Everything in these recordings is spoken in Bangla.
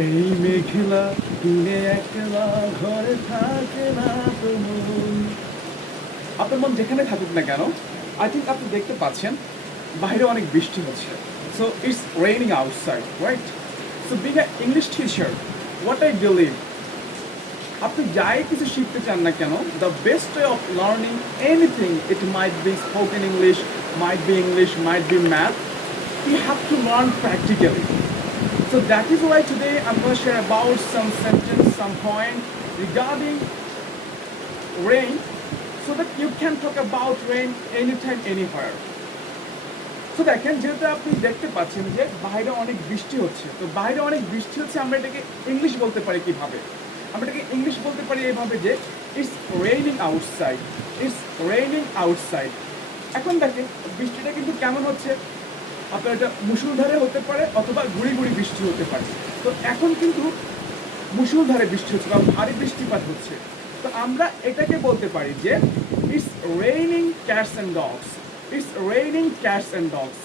এই মেঘলা দিনে একলা ঘরে থাকে না তো আপনার মন যেখানে থাকুক না কেন আই থিঙ্ক আপনি দেখতে পাচ্ছেন বাইরে অনেক বৃষ্টি হচ্ছে। So it's raining outside right so being a English teacher what I believe আপনি যাই কিছু শিখতে চান না কেন the best way of learning anything it might be spoken English might be English might be math you have to learn practically. So that is why today I'm going to share about some sentence, some point regarding rain, so that you can talk about rain anytime, anywhere. তো দেখেন যেহেতু আপনি দেখতে পাচ্ছেন যে বাইরে অনেক বৃষ্টি হচ্ছে তো বাইরে অনেক বৃষ্টি হচ্ছে আমরা এটাকে ইংলিশ বলতে পারি কীভাবে? আমরা এটাকে ইংলিশ বলতে পারি এইভাবে যে it's raining outside it's raining outside এখন দেখেন বৃষ্টিটা কিন্তু কেমন হচ্ছে? আপনার এটা মুসুলধারে হতে পারে অথবা গুড়ি গুড়ি বৃষ্টি হতে পারে। তো এখন কিন্তু মুসুলধারে বৃষ্টি হচ্ছে বা ভারী বৃষ্টিপাত হচ্ছে। তো আমরা এটাকে বলতে পারি যে it's raining cats and dogs it's raining cats and dogs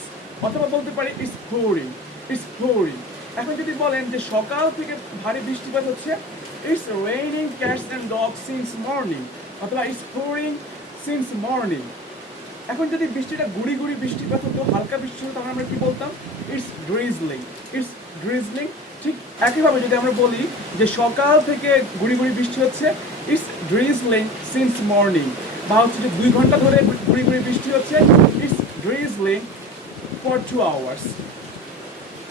অথবা বলতে পারি ইটস ফ্লোরিং ইটস ফ্লোরিং এখন যদি বলেন যে সকাল থেকে ভারী বৃষ্টিপাত হচ্ছে it's raining cats and dogs since morning অথবা ইটস ফ্লোরিং সিন্স মর্নিং এখন যদি বৃষ্টিটা গুড়ি গুড়ি বৃষ্টিপাত হালকা বৃষ্টি হতো তখন আমরা কি বলতাম? ইটস ড্রিজলিং ইটস ড্রিজলিং ঠিক একইভাবে যদি আমরা বলি যে সকাল থেকে গুড়ি গুড়ি বৃষ্টি হচ্ছে ইটস ড্রিজলিং সিন্স মর্নিং বা হচ্ছে যে দুই ঘণ্টা ধরে গুড়ি গুড়ি বৃষ্টি হচ্ছে it's drizzling for two hours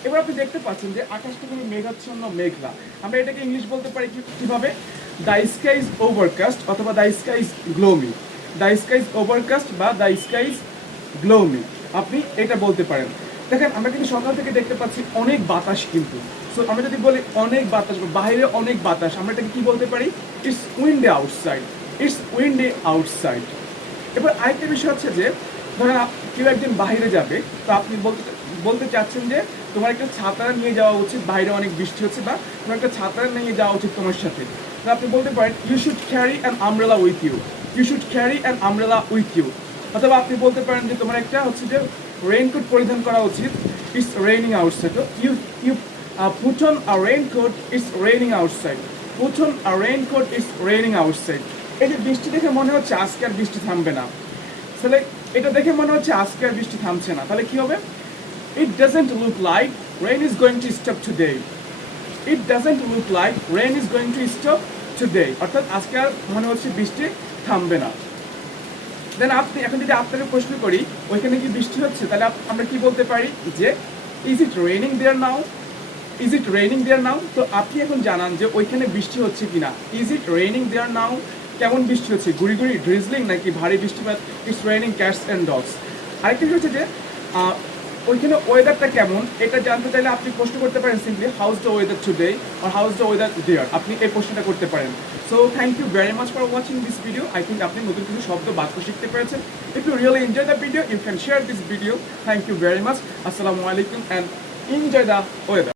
এবার আপনি দেখতে পাচ্ছেন যে আকাশটা কিন্তু মেঘাচ্ছন্ন, মেঘলা। আমরা এটাকে ইংলিশ বলতে পারি কীভাবে? দ্য স্কাই ইজ ওভারকাস্ট অথবা the sky is gloomy the sky is overcast বা দ্য স্কাই ইজ গ্লোমি আপনি এটা বলতে পারেন। দেখেন, আমরা কিন্তু সকাল থেকে দেখতে পাচ্ছি অনেক বাতাস কিন্তু। সো আমরা যদি বলি অনেক বাতাস, বাইরে অনেক বাতাস, আমরা এটাকে কি বলতে পারি? It's windy outside it's windy outside এবার আরেকটা বিষয় হচ্ছে যে, ধরেন কেউ একদিন বাইরে যাবে, তো আপনি বলতে বলতে চাচ্ছেন যে, তোমার একটা ছাতা নিয়ে যাওয়া উচিত, বাইরে অনেক বৃষ্টি হচ্ছে বা তোমার একটা ছাতা নিয়ে যাওয়া উচিত তোমার সাথে। তো আপনি বলতে পারেন you should carry an umbrella with you you should carry an umbrella with you অথবা আপনি বলতে পারেন যে তোমার একটা হচ্ছে যে রেইনকোট পরিধান করা উচিত it's raining outside you you put on a raincoat it's raining outside put on a raincoat it's raining outside এই যে বৃষ্টি দেখে মনে হচ্ছে আজকে আর বৃষ্টি থামবে না। তাহলে এটা দেখে মনে হচ্ছে আজকে আর বৃষ্টি থামছে না। তাহলে কি হবে? It doesn't look like rain is going to stop today it doesn't look like rain is going to stop today অর্থাৎ আজকে আর মনে হচ্ছে বৃষ্টি থামবে না। দেন আপনি, এখন যদি আপনাকে প্রশ্ন করি, ওইখানে কি বৃষ্টি হচ্ছে? তাহলে আমরা কি বলতে পারি? যে is it raining there now is it raining there now তো আপনি এখন জানান যে, ওইখানে বৃষ্টি হচ্ছে কিনা। ইজ ইট রেইনিং দেয়ার নাও কেমন বৃষ্টি হচ্ছে? গুড়ি গুড়ি ড্রিজলিং নাকি ভারী বৃষ্টিপাত? It's raining cats and dogs আরেকটা হচ্ছে যে ওইখানে ওয়েদারটা কেমন? এটা জানতে চাইলে আপনি প্রশ্ন করতে পারেন simply how's the weather today R how's the weather there আপনি এই প্রশ্নটা করতে পারেন। So thank you very much for watching this video I think আপনি নতুন কিছু শব্দ, বাক্য শিখতে পেরেছেন। If you really enjoy the video you can share this video thank you very much আসসালামু আলাইকুম অ্যান্ড এনজয় দ্য ওয়েদার